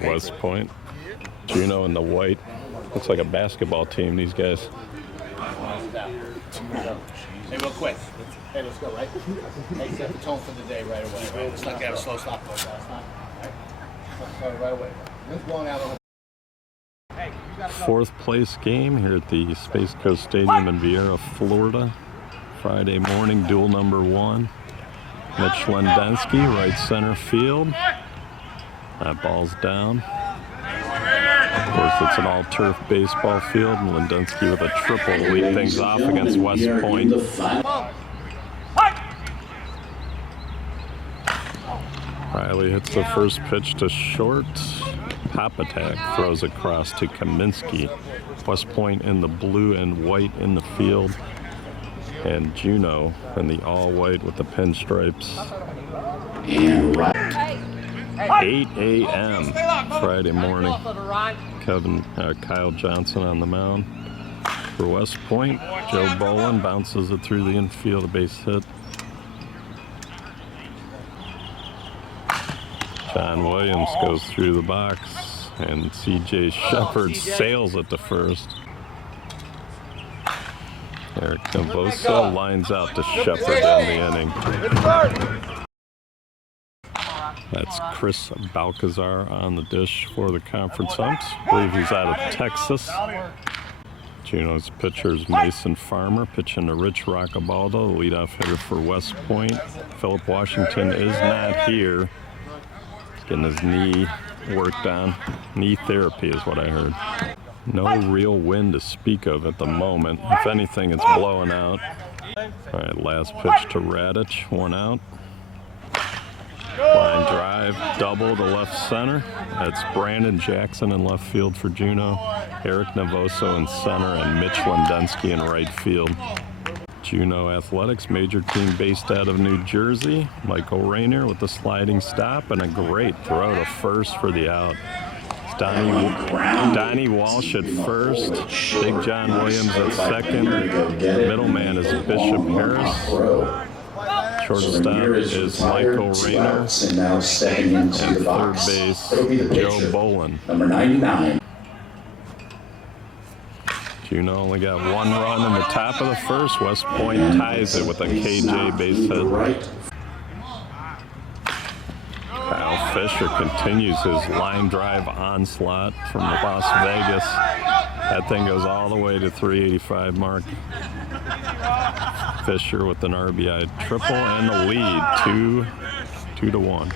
WestPoint, Juno in the white. Looks like a basketball team, these guys. Hey, real quick. Hey, let's go, right? Hey, set the tone for the day right away, right? Let's not get a slow stop like last time, right? Let's start right away. Wind's blowing out on the... Fourth place game here at the Spacecoast Stadium in Viera, Florida. Friday morning, duel number 1. Mitch Lendensky, right center field. That ball's down. Of course, it's an all-turf baseball field, and Lendensky with a triple to lead things off against WestPoint. Riley hits the first pitch to short. Papatak throws across to Kaminsky. WestPoint in the blue and white in the field, and Juno in the all-white with the pinstripes. And right. 8 a.m. Friday morning. Kyle Johnson on the mound for WestPoint. Joe Bolin bounces it through the infield, a base hit. John Williams goes through the box, and C.J. Shepard sails it to first. Eric Navosa lines out to Shepard in the inning. That's Chris Balcazar on the dish for the conference umps. I believe he's out of Texas. Juno's pitcher is Mason Farmer, pitching to Rich Roccabaldo, the leadoff hitter for WestPoint. Philip Washington is not here. He's getting his knee worked on. Knee therapy is what I heard. No real wind to speak of at the moment. If anything, it's blowing out. All right, last pitch to Radich, 1 out. Line drive, double to left center. That's Brandon Jackson in left field for Juno. Eric Navoso in center, and Mitch Lendensky in right field. Juno Athletics, major team based out of New Jersey. Michael Rayner with the sliding stop and a great throw to first for the out. Donnie Walsh at first. Big John Williams at second. Middleman is Bishop Harris. Shortstop is Michael Rayner, and now stepping into and the third box. base Joe Joe Bolin. Number 99. Juno only got 1 run in the top of the first. WestPoint ties it with a KJ base hit. Kyle Fisher continues his line drive onslaught from Las Vegas. That thing goes all the way to 385 mark. Fisher with an RBI triple and the lead, 2-1.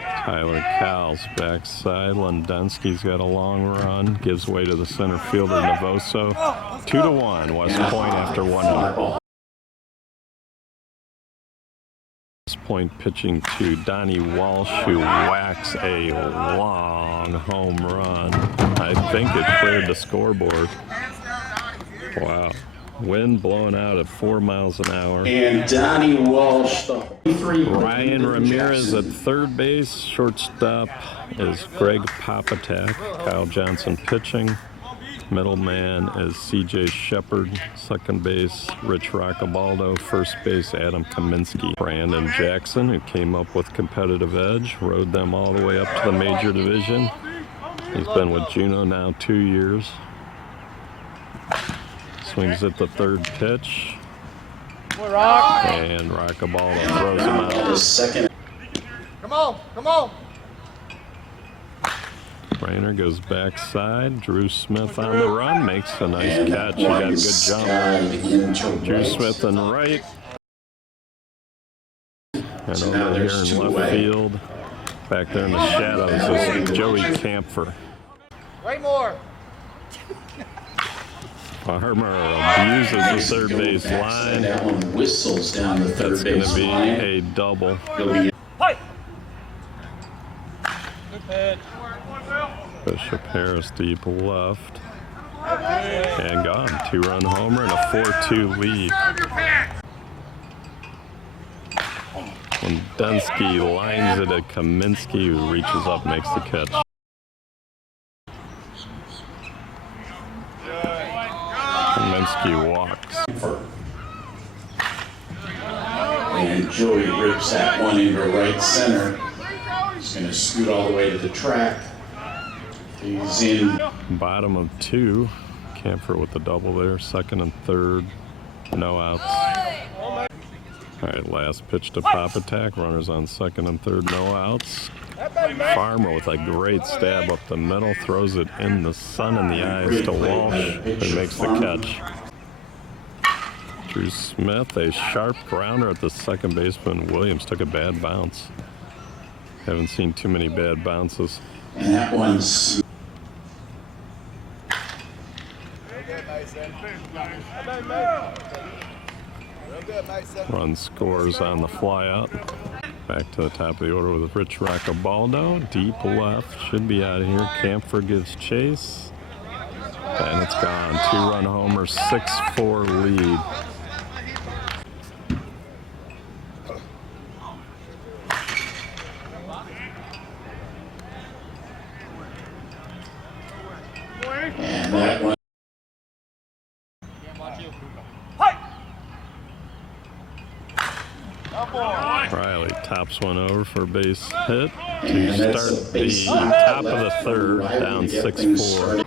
Tyler Cowles backside. Lendensky's got a long run, gives way to the center fielder Navoso. 2-1. WestPoint after 1 out. WestPoint pitching to Donnie Walsh, who whacks a long home run. I think it cleared the scoreboard. Wow. Wind blowing out at 4 miles an hour. And Donnie Walsh, the 3. Ryan Ramirez at third base. Shortstop is Greg Papatak. Kyle Johnson pitching. Middleman is C.J. Shepard. Second base, Rich Roccabaldo. First base, Adam Kaminsky. Brandon Jackson, who came up with competitive edge, rode them all the way up to the major division. He's been with Juno now 2 years. Swings at the third pitch. And Roccabaldo throws him out. Second. Come on! Rayner goes backside. Drew Smith on the run, makes a nice catch. He got a good jump. Drew Smith in right. And over here in left field, back there in the shadows, is Joey Kampfer. Raymore! Farmer abuses the third base line. That one whistles down the third That's going base to be line. a double. Bishop Harris deep left. And gone. 2-run homer and a 4-2 lead. Lendensky lines it at Kaminsky, who reaches up, makes the catch. Kaminsky walks. And Joey rips that one into right center. He's going to scoot all the way to the track. He's in. Bottom of 2. Camphor with the double there. Second and third. No outs. All right, last pitch to Pop Attack. Runners on second and third. No outs. Farmer with a great stab up the middle. Throws it in the sun in the eyes to Walsh, who makes the catch. Drew Smith, a sharp grounder at the second baseman. Williams took a bad bounce. Haven't seen too many bad bounces. And that one's. Run scores on the fly out. Back to the top of the order with Rich Roccabaldo. Deep left, should be out of here. Camphor gives chase. And it's gone. 2-run homer, 6-4 lead. And that one. Riley tops one over for a base hit And to that's start a base the hit. top of the Left third, Riley down to get things 6-4. started.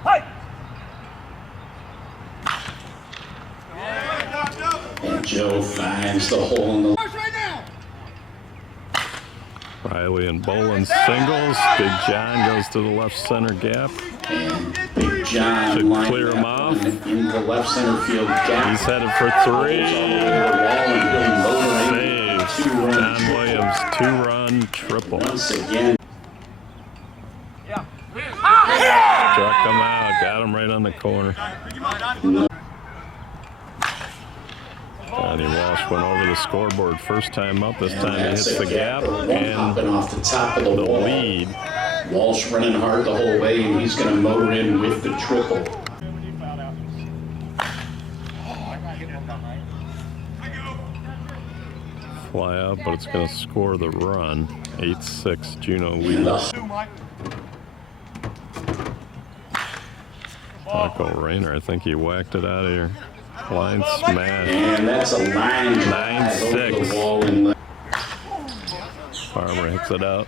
And Joe finds the hole in the. Riley and Bolin singles. Big John goes to the left center gap. And Big John Should lined clear him that off. one in the left center field gap. He's headed for 3. Saves. John Williams, 2-run triple. Once again. Struck him out, got him right on the corner. Johnny Walsh went over the scoreboard first time up. This time he hits the gap and hopping off the top of the the wall. lead. Walsh running hard the whole way, and he's going to motor in with the triple. Fly out, but it's going to score the run. 8-6, Juno leads. Marco Rayner, I think he whacked it out of here. Line smash. And that's a line drive over 9-6. the wall in left. Farmer hits it out.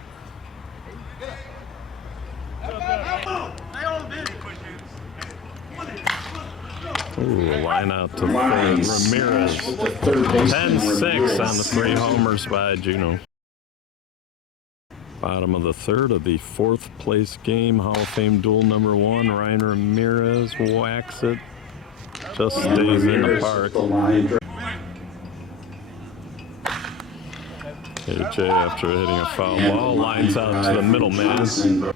Ooh, a line out to Line third. Ramirez. smash with the third baseman, 10-6 on the Ramirez. 3 homers by Juno. Bottom of the third of the 4th place game. Hall of Fame duel number 1. Ryan Ramirez whacks it. Just And stays in the Ramirez park. with the line drive. AJ, after hitting a foul ball, lines out to the middle man. Johnson.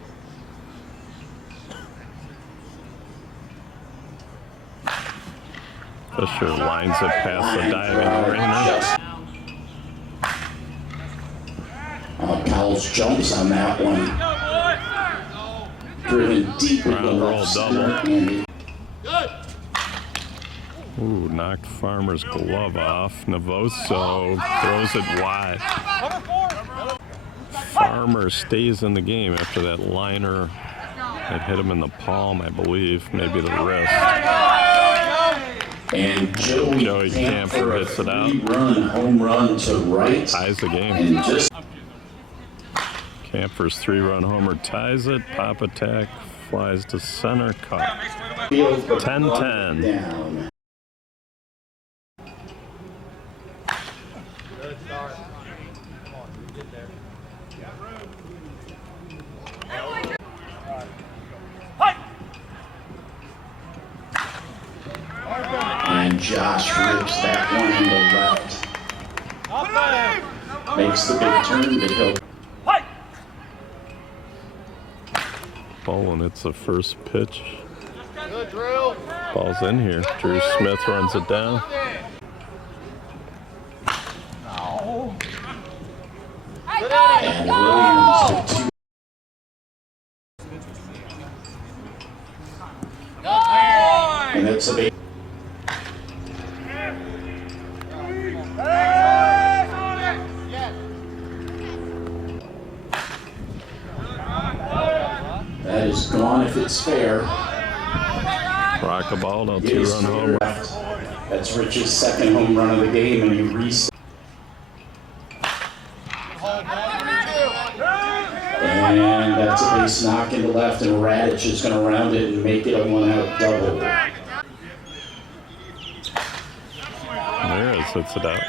Fisher lines it past the diving Rayner. Powell's jumps on that one. Driven deep in the Ground roll left double. center, and Ooh, knocked Farmer's glove off. Navoso throws it wide. Farmer stays in the game after that liner had hit him in the palm, I believe, maybe the wrist. And Joey Camphor hits it out. 3-run home run to right. Ties the game. And just Camphor's 3-run homer ties it. Pop Attack flies to center, caught. feels the 10-10. down. And Josh rips that one in the left. Makes the big turn to help. Bolin hits the first pitch. Ball's in here. Drew Smith runs it down. And Williams to 2. And it's a big. That is gone if it's fair. Roccabaldo, It is 2-run to the homer. left. That's Rich's second home run of the game, and he resets. And And that's a base knock into left, and Radich is going to round it and make it a one-out double. There is, hits it out.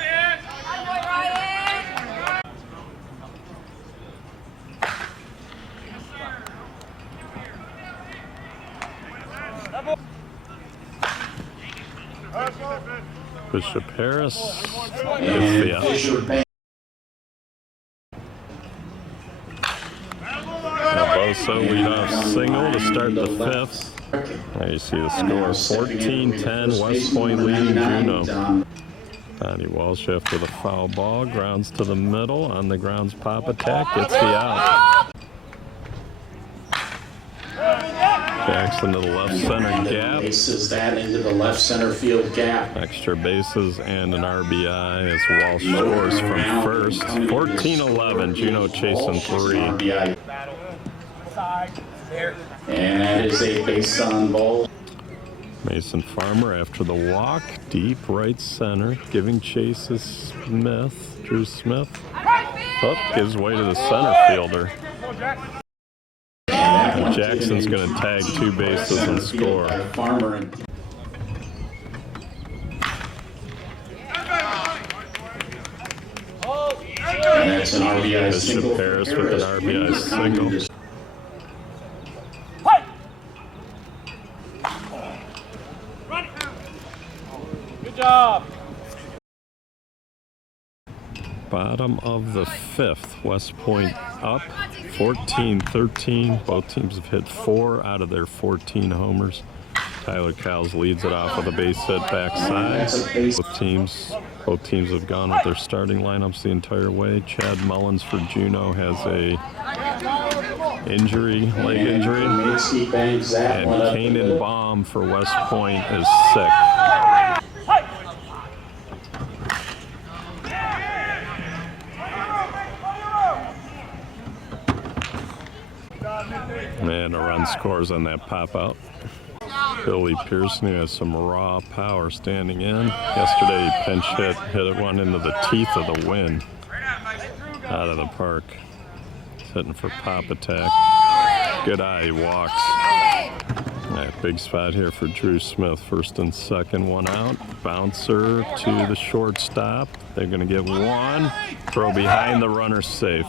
Bishop Harris gets the out. Boso lead off single to start the fifth. There you see the score, 14-10, West Point leading Juno. Donnie Walsh after the foul ball, grounds to the middle, on the grounds pop attack, gets the out. Jackson to the left center gap. Bases that into the left center field gap. Extra bases and an RBI as Walsh scores from first. 14-11, Juno chasing 3. And that is a base on ball. Mason Farmer after the walk, deep right center, giving chase is Smith, Drew Smith. Up, gives way to the center fielder. And Jackson's going to tag 2 bases and score. Farmer. And that's an RBI single. Bishop Harris with an RBI single. Good job. Bottom of the 5th, West Point up 14-13. Both teams have hit 4 out of their 14 homers. Tyler Cowles leads it off with a base hit backside. Both teams have gone with their starting lineups the entire way. Chad Mullins for Juno has a leg injury. And Kanan Baum for West Point is sick. And a run scores on that pop out. Billy Pearson, who has some raw power standing in. Yesterday he pinch hit one into the teeth of the wind out of the park. He's hitting for pop attack. Good eye, he walks. All right, big spot here for Drew Smith. First and second, 1 out. Bouncer to the shortstop. They're going to get 1. Throw behind the runner, safe.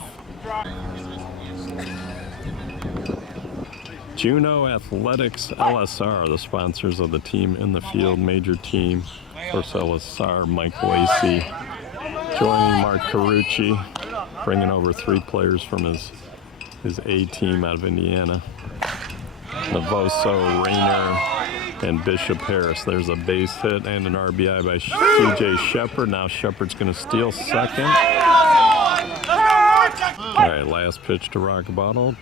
Juno Athletics LSR, the sponsors of the team in the field, major team. Of course, LSR, Mike Lacey, joining Mark Carucci, bringing over 3 players from his A team out of Indiana. Navoso, Rayner, and Bishop Harris. There's a base hit and an RBI by CJ Shepard. Now Shepard's going to steal second. All right, last pitch to Rock Bottle.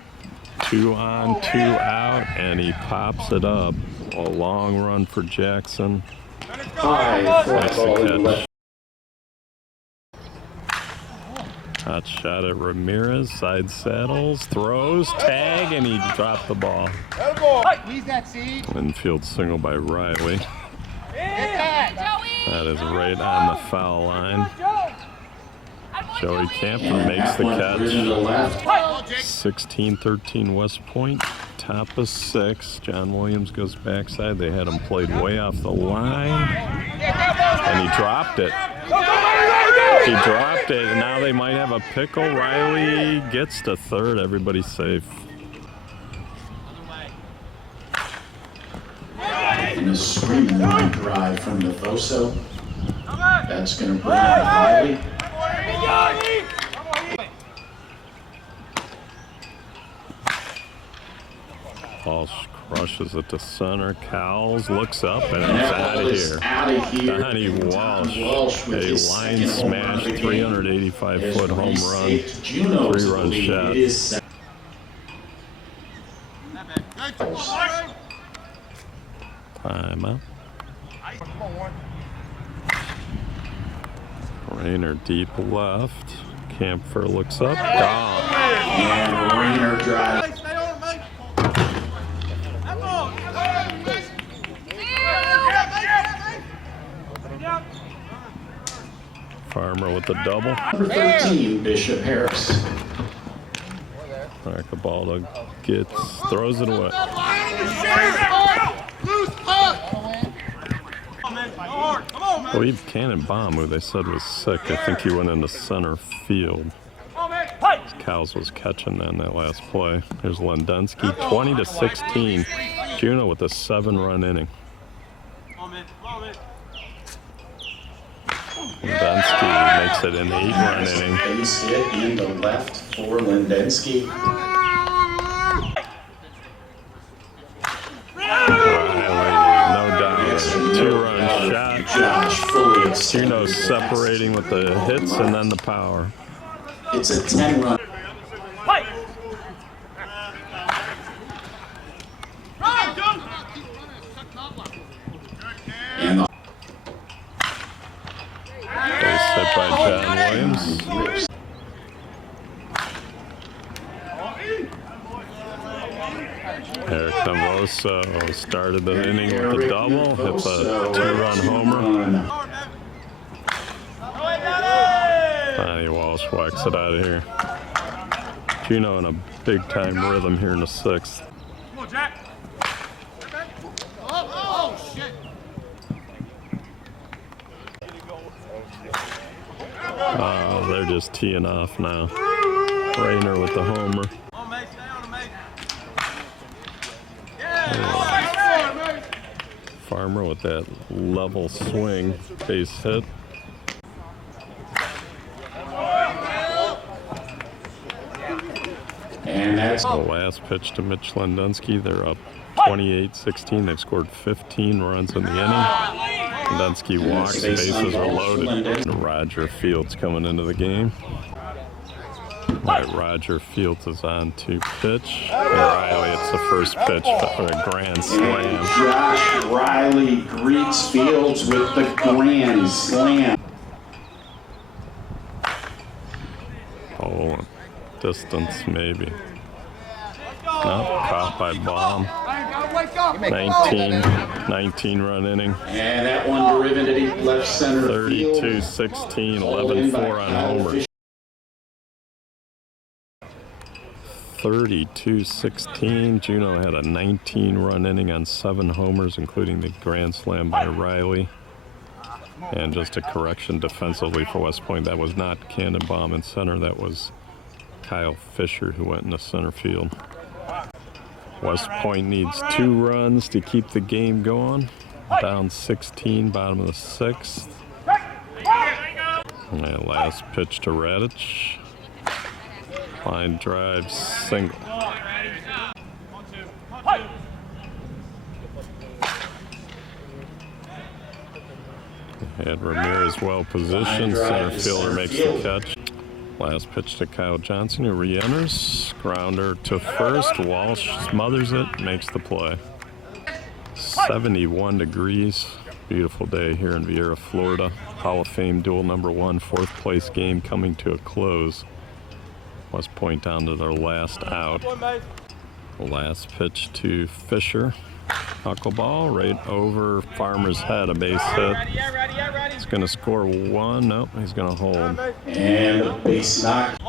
2 on, 2 out, and he pops it up. A long run for Jackson. Makes the catch. Hot shot at Ramirez, side saddles, throws, tag, and he dropped the ball. Infield single by Riley. That is right on the foul line. Joey Camper makes the catch. 16-13 West Point, top of 6. John Williams goes backside. They had him played way off the line, and he dropped it. He dropped it, and now they might have a pickle. Riley gets to third. Everybody's safe. And a screaming line drive from Navoso. That's going to bring up Riley. Walsh crushes it to center. Cowles looks up and it's out of here. Donnie Walsh, a line smash, 385-foot home run, 3-run shot. Timeout. Rayner deep left. Camphor looks up. Gone. And Rayner drive. Farmer with the double. Number 13, Bishop Harris. Rackabalda throws it away. I believe Cannonbomb, who they said was sick, I think he went into center field. Cows was catching then that last play. Here's Lendensky, 20-16. Juno with a 7-run inning. Lendensky makes it an 8-run inning. Base hit in the left for Lendensky. No doubt. 2-run shot. Josh fully extended. Juno separating with the hits and then the power. It's a 10-run. And the Base hit by John Williams. Eric Camboso started the inning with a double, hits a 2-run homer. Donnie Walsh whacks it out of here. Juno in a big-time rhythm here in the 6th. Oh, they're just teeing off now. Rayner with the homer. Farmer with that level swing, base hit. And that's the last pitch to Mitch Lendensky. They're up 28-16. They've scored 15 runs in the inning. Lendensky walks, bases are loaded. Roger Fields coming into the game. All right, Roger Fields is on to pitch. And Riley, it's the first pitch for a grand slam. Josh Riley greets Fields with the grand slam. Oh, distance maybe. No, caught by Baum. 19-run inning. And that one driven to deep left center. 32-16, 11-4 on homers. 32-16. Juno had a 19-run inning on 7 homers, including the grand slam by Riley. And just a correction defensively for WestPoint, that was not Cannonbomb in center, that was Kyle Fisher who went into center field. WestPoint needs 2 runs to keep the game going. Down 16, bottom of the 6th. And last pitch to Radich. Line drive, single. And Ramirez well positioned. Center fielder makes the catch. Last pitch to Kyle Johnson, who re-enters. Grounder to first. Walsh smothers it, makes the play. 71 degrees. Beautiful day here in Viera, Florida. Hall of Fame duel number 1, 4th place game coming to a close. WestPoint down to their last out. Last pitch to Fisher. Knuckleball right over Farmer's head, a base hit. He's going to score 1. Nope, he's going to hold. And a base knock.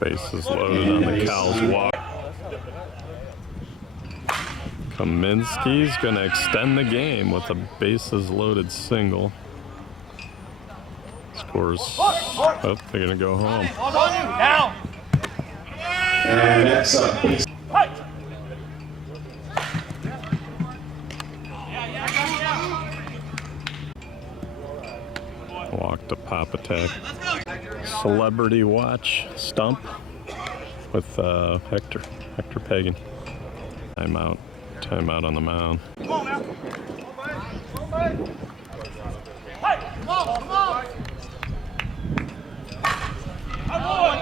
Bases loaded on the Cows walk. Kaminsky's going to extend the game with a bases loaded single. Scores. Oh, they're going to go home. And that's a base. Walk to pop attack. Celebrity watch stump with Hector Pagan. Timeout on the mound.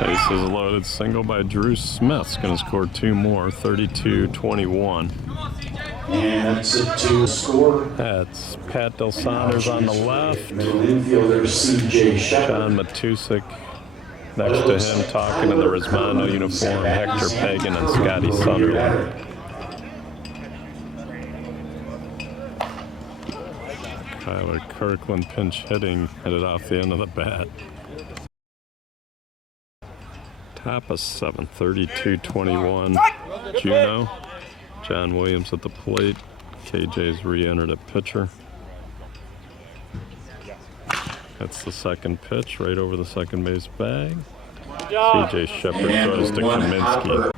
Bases loaded, single by Drew Smith's going to score 2 more, 32-21. And that's a 2 score. That's Pat Del Saunders on the left. Middle infielder C.J. Shepard. John Matusik next to him, talking in the Rismondo uniform. Hector Pagan and Scotty Sunderland. Tyler Kirkland pinch hitting, hit it off the end of the bat. Top of 7, 32-21. Juno. John Williams at the plate. KJ's re-entered at pitcher. That's the second pitch, right over the second base bag. CJ Shepard throws to Kaminsky.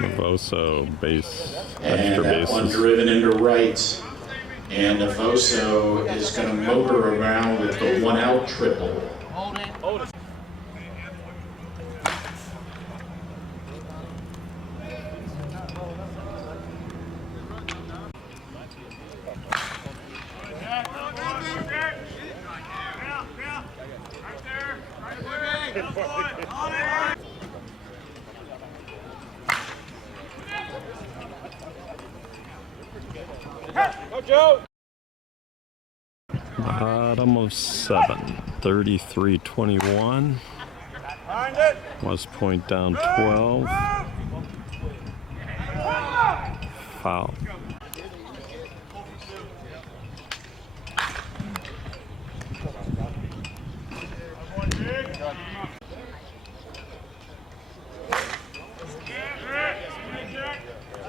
Navoso base, extra And that one bases. driven into right. And Navoso is going to motor around with the 1-out triple. Hold it. Hold it. Go, Joe! Bottom of 7, 33-21. Find it! WestPoint down 12. Foul.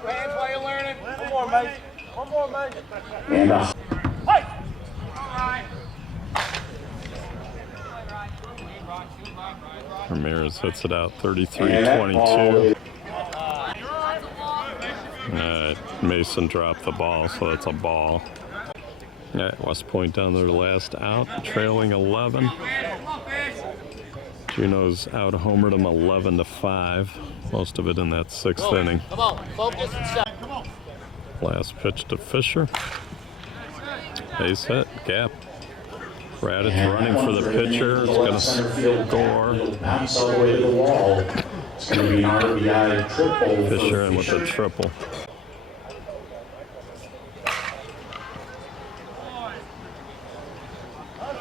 Hands while you're learning. One more, mate. One more, mate. And a Hey! Ramirez hits it out, and that ball 33-22. is Mason dropped the ball, so that's a ball. WestPoint down their last out, trailing 11. Juno's out homered him 11-5, most of it in that 6th inning. Come on, focus and set. Come on. Last pitch to Fisher. Base hit, gap. Radich running for the pitcher. It's going to score. It'll bounce all the way to the wall. It's going to be an RBI triple. Fisher in with for a triple.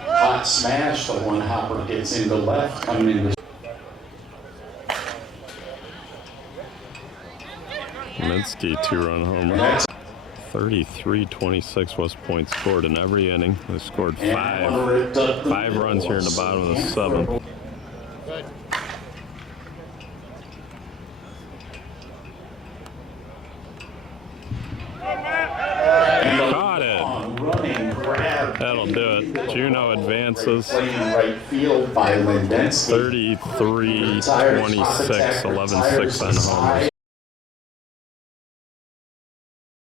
Hot smash. The one hopper gets into left, coming into. Minsky 2-run homer. That's 33-26. WestPoint scored in every inning. They scored and five runs here in the bottom of the 7th. Good. Caught it. Running grab. That'll do it. Juno advances. Playing right field by Lindensky. 33-26, 11-6 on homers.